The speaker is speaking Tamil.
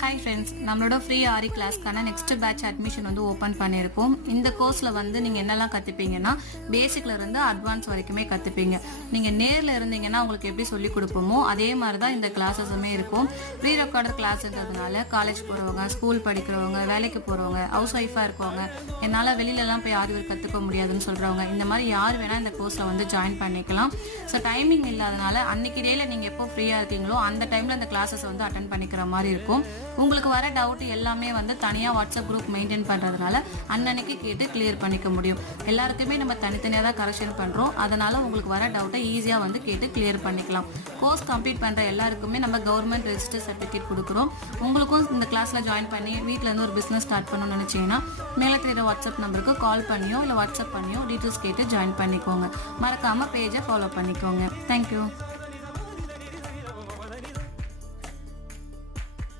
ஹாய் ஃப்ரெண்ட்ஸ், நம்மளோட ஃப்ரீ ஆரி கிளாஸ்க்கான நெக்ஸ்ட் பேட்ச் அட்மிஷன் வந்து ஓப்பன் பண்ணியிருக்கோம். இந்த கோர்ஸில் வந்து நீங்கள் என்னெல்லாம் கற்றுப்பீங்கன்னா, பேசிக்ல இருந்து அட்வான்ஸ் வரைக்குமே கற்றுப்பீங்க. நீங்கள் நேரில் இருந்தீங்கன்னா உங்களுக்கு எப்படி சொல்லிக் கொடுப்போமோ அதே மாதிரி தான் இந்த கிளாஸஸுமே இருக்கும். ப்ரீ ரெக்கார்டர் கிளாஸ்ன்றதுனால காலேஜ் போகிறவங்க, ஸ்கூல் படிக்கிறவங்க, வேலைக்கு போகிறவங்க, ஹவுஸ் ஒய்ஃபாக இருக்கவங்க, என்னால் வெளியிலலாம் போய் ஆரி ஒர்க் கற்றுக்க முடியாதுன்னு சொல்கிறவங்க, இந்த மாதிரி யார் வேணால் இந்த கோர்ஸில் வந்து ஜாயின் பண்ணிக்கலாம். ஸோ டைமிங் இல்லாதனால அன்னைக்கு டேயில் நீங்கள் எப்போ ஃப்ரீயாக இருக்கீங்களோ அந்த டைமில் இந்த கிளாஸஸ் வந்து அட்டன் பண்ணிக்கிற மாதிரி இருக்கும். உங்களுக்கு வர டவுட் எல்லாமே வந்து தனியாக வாட்ஸ்அப் குரூப் மெயின்டைன் பண்ணுறதுனால அன்னன்னைக்கு கேட்டு கிளியர் பண்ணிக்க முடியும். எல்லாருக்குமே நம்ம தனித்தனியாக தான் கரெக்ஷன் பண்ணுறோம். அதனால் உங்களுக்கு வர டவுட்டை ஈஸியாக வந்து கேட்டு கிளியர் பண்ணிக்கலாம். கோர்ஸ் கம்ப்ளீட் பண்ணுற எல்லாருக்குமே நம்ம கவர்மெண்ட் ரெஜிஸ்டர் சர்டிஃபிகேட் கொடுக்குறோம். உங்களுக்கும் இந்த கிளாஸில் ஜாயின் பண்ணி வீட்டில் இருந்து ஒரு பிஸ்னஸ் ஸ்டார்ட் பண்ணணும்னு நினச்சிங்கன்னா மேலே தெரியுற வாட்ஸ்அப் நம்பருக்கு கால் பண்ணியோ இல்லை வாட்ஸ்அப் பண்ணியோ டீட்டெயில்ஸ் கேட்டு ஜாயின் பண்ணிக்கோங்க. மறக்காமல் பேஜை ஃபாலோ பண்ணிக்கோங்க. தேங்க்யூ.